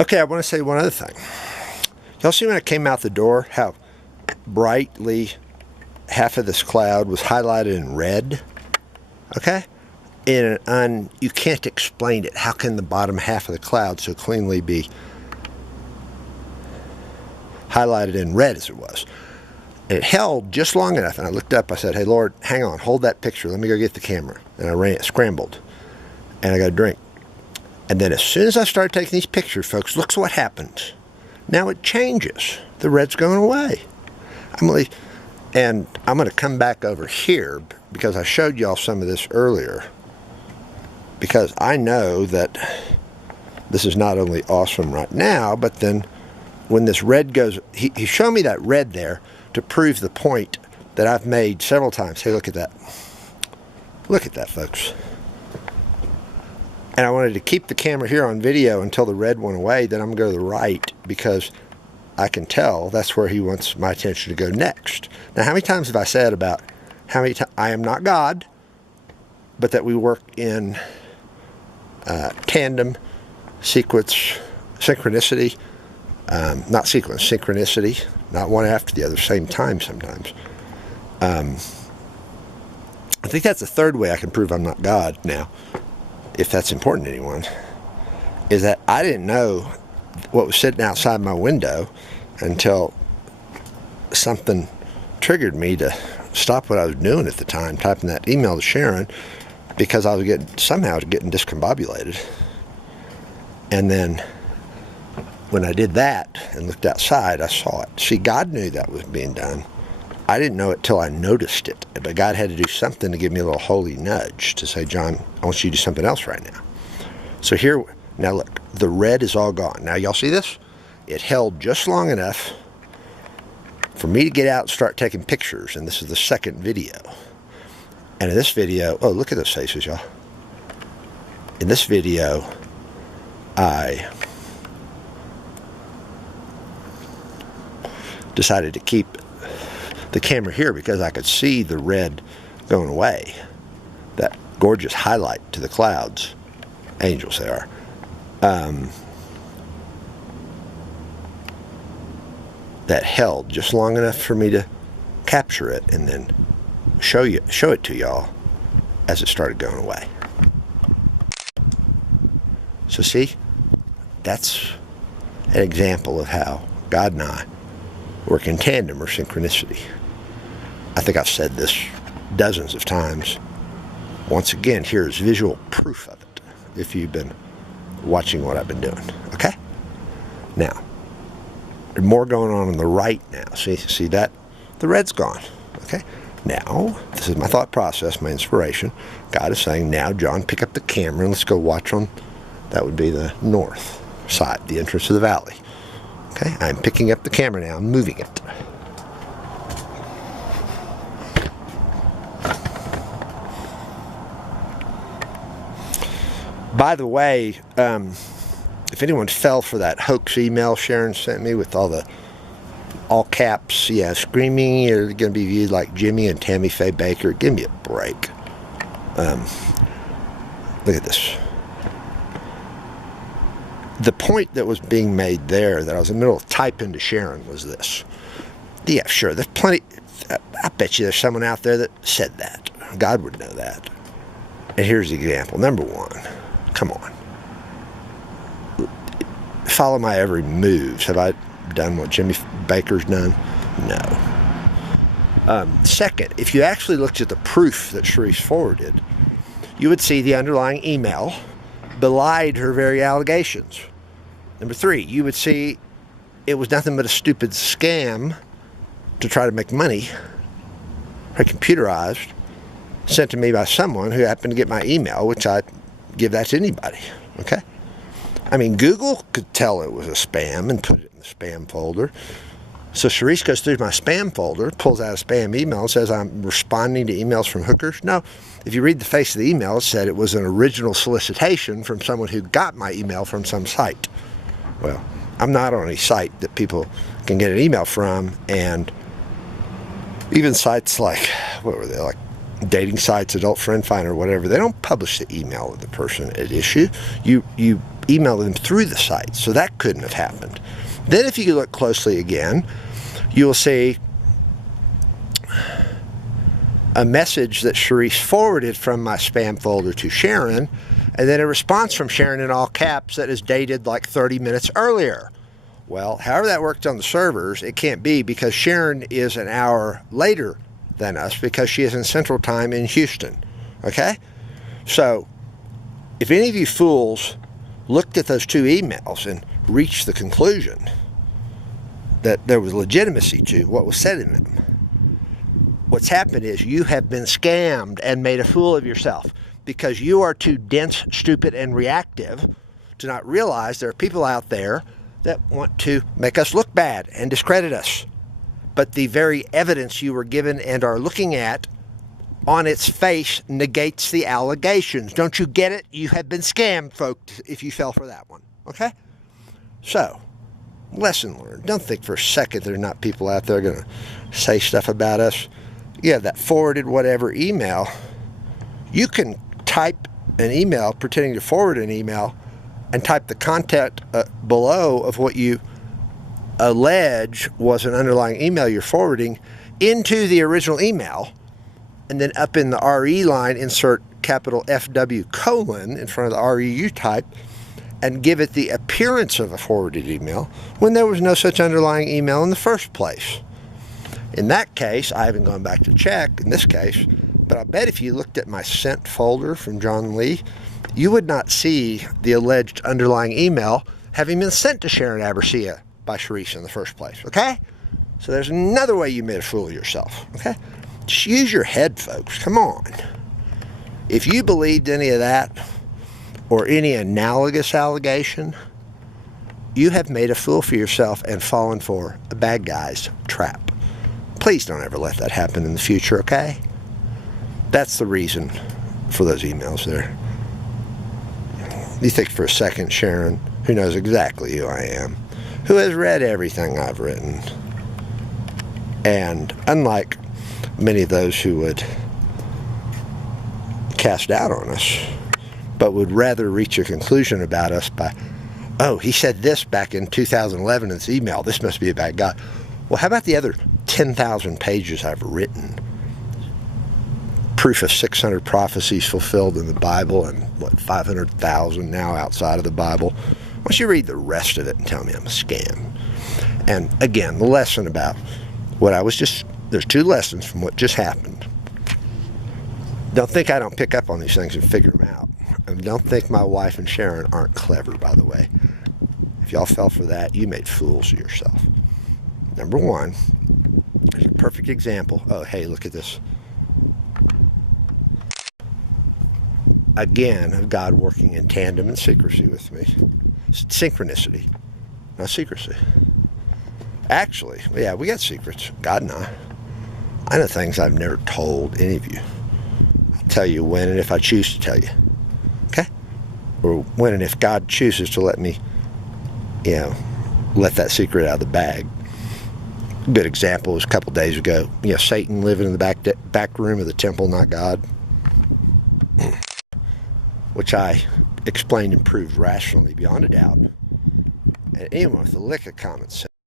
Okay, I want to say one other thing. Y'all see when I came out the door how brightly half of this cloud was highlighted in red? Okay? And you can't explain it. How can the bottom half of the cloud so cleanly be highlighted in red as it was? And it held just long enough, and I looked up, I said, hey Lord, hang on, hold that picture, let me go get the camera. And I ran it, scrambled, and I got a drink. And then as soon as I started taking these pictures, folks, look what happens. Now it changes. The red's going away. And I'm going to come back over here because I showed y'all some of this earlier. Because I know that this is not only awesome right now, but then when this red goes, he showed me that red there to prove the point that I've made several times. Hey, look at that. Look at that, folks. And I wanted to keep the camera here on video until the red went away. Then I'm going to go to the right because I can tell that's where he wants my attention to go next. Now, how many times have I said about how many times I am not God, but that we work in tandem, sequence, synchronicity, not sequence, synchronicity, not one after the other, same time sometimes. I think that's the third way I can prove I'm not God now, if that's important to anyone, is that I didn't know what was sitting outside my window until something triggered me to stop what I was doing at the time, typing that email to Sharon, because I was somehow getting discombobulated. And then when I did that and looked outside, I saw it. See, God knew that was being done. I didn't know it till I noticed it, but God had to do something to give me a little holy nudge to say, John, I want you to do something else right now. So here, now look, the red is all gone. Now y'all see this? It held just long enough for me to get out and start taking pictures, and this is the second video. And in this video, oh, look at those faces, y'all. In this video, I decided to keep the camera here because I could see the red going away. That gorgeous highlight to the clouds. Angels they are. That held just long enough for me to capture it and then show it to y'all as it started going away. So see, that's an example of how God and I work in tandem or synchronicity. I think I've said this dozens of times. Once again, here's visual proof of it, if you've been watching what I've been doing, okay? Now, there's more going on the right now. See that? The red's gone, okay? Now, this is my thought process, my inspiration. God is saying, now, John, pick up the camera and let's go watch on, that would be the north side, the entrance to the valley. Okay, I'm picking up the camera now, I'm moving it. By the way, if anyone fell for that hoax email Sharon sent me with all caps, yeah, screaming, you're going to be viewed like Jimmy and Tammy Faye Baker, give me a break. Look at this. The point that was being made there that I was in the middle of typing to Sharon was this. Yeah, sure, there's plenty, I bet you there's someone out there that said that. God would know that. And here's the example. Number one, come on. Follow my every move. Have I done what Jimmy Baker's done? No. Second, if you actually looked at the proof that Sharice forwarded, you would see the underlying email belied her very allegations. Number three, you would see it was nothing but a stupid scam to try to make money, computerized, sent to me by someone who happened to get my email, which I give that to anybody, okay? I mean, Google could tell it was a spam and put it in the spam folder. So Sharice goes through my spam folder, pulls out a spam email and says I'm responding to emails from hookers. No, if you read the face of the email, it said it was an original solicitation from someone who got my email from some site. Well, I'm not on any site that people can get an email from, and even sites like, what were they, like dating sites, Adult Friend Finder, whatever, they don't publish the email of the person at issue. You email them through the site. So that couldn't have happened. Then if you look closely again, you will see a message that Sharice forwarded from my spam folder to Sharon, and then a response from Sharon in all caps that is dated like 30 minutes earlier. Well, however that worked on the servers, it can't be, because Sharon is an hour later than us because she is in Central Time in Houston. Okay? So, if any of you fools looked at those two emails and reached the conclusion that there was legitimacy to what was said in them, what's happened is you have been scammed and made a fool of yourself, because you are too dense, stupid, and reactive to not realize there are people out there that want to make us look bad and discredit us. But the very evidence you were given and are looking at on its face negates the allegations. Don't you get it? You have been scammed, folks, if you fell for that one. Okay? So, lesson learned. Don't think for a second there are not people out there going to say stuff about us. You have that forwarded whatever email. You can type an email pretending to forward an email and type the content below of what you allege was an underlying email you're forwarding into the original email, and then up in the RE line insert capital FW colon in front of the RE you type, and give it the appearance of a forwarded email when there was no such underlying email in the first place. In that case, I haven't gone back to check in this case, but I bet if you looked at my sent folder from John Lee, you would not see the alleged underlying email having been sent to Sharon Abercia by Sharice in the first place, okay? So there's another way you made a fool of yourself, okay? Just use your head, folks. Come on. If you believed any of that or any analogous allegation, you have made a fool for yourself and fallen for a bad guy's trap. Please don't ever let that happen in the future, okay? That's the reason for those emails there. You think for a second, Sharon, who knows exactly who I am, who has read everything I've written, and unlike many of those who would cast doubt on us, but would rather reach a conclusion about us by, oh, he said this back in 2011 in this email, this must be a bad guy. Well, how about the other 10,000 pages I've written? Proof of 600 prophecies fulfilled in the Bible, and what, 500,000 now outside of the Bible. Why don't you read the rest of it and tell me I'm a scam? And again, the lesson about what I was just, there's two lessons from what just happened. Don't think I don't pick up on these things and figure them out. And don't think my wife and Sharon aren't clever, by the way. If y'all fell for that, you made fools of yourself. Number one, there's a perfect example. Oh, hey, look at this. Again, of God working in tandem and secrecy with me. Synchronicity, not secrecy. Actually, yeah, we got secrets, God and I. I know things I've never told any of you. I'll tell you when and if I choose to tell you. Okay? Or when and if God chooses to let me, let that secret out of the bag. A good example was a couple days ago. Satan living in the back room of the temple, not God. Which I explained and proved rationally beyond a doubt. And anyone with a lick of common sense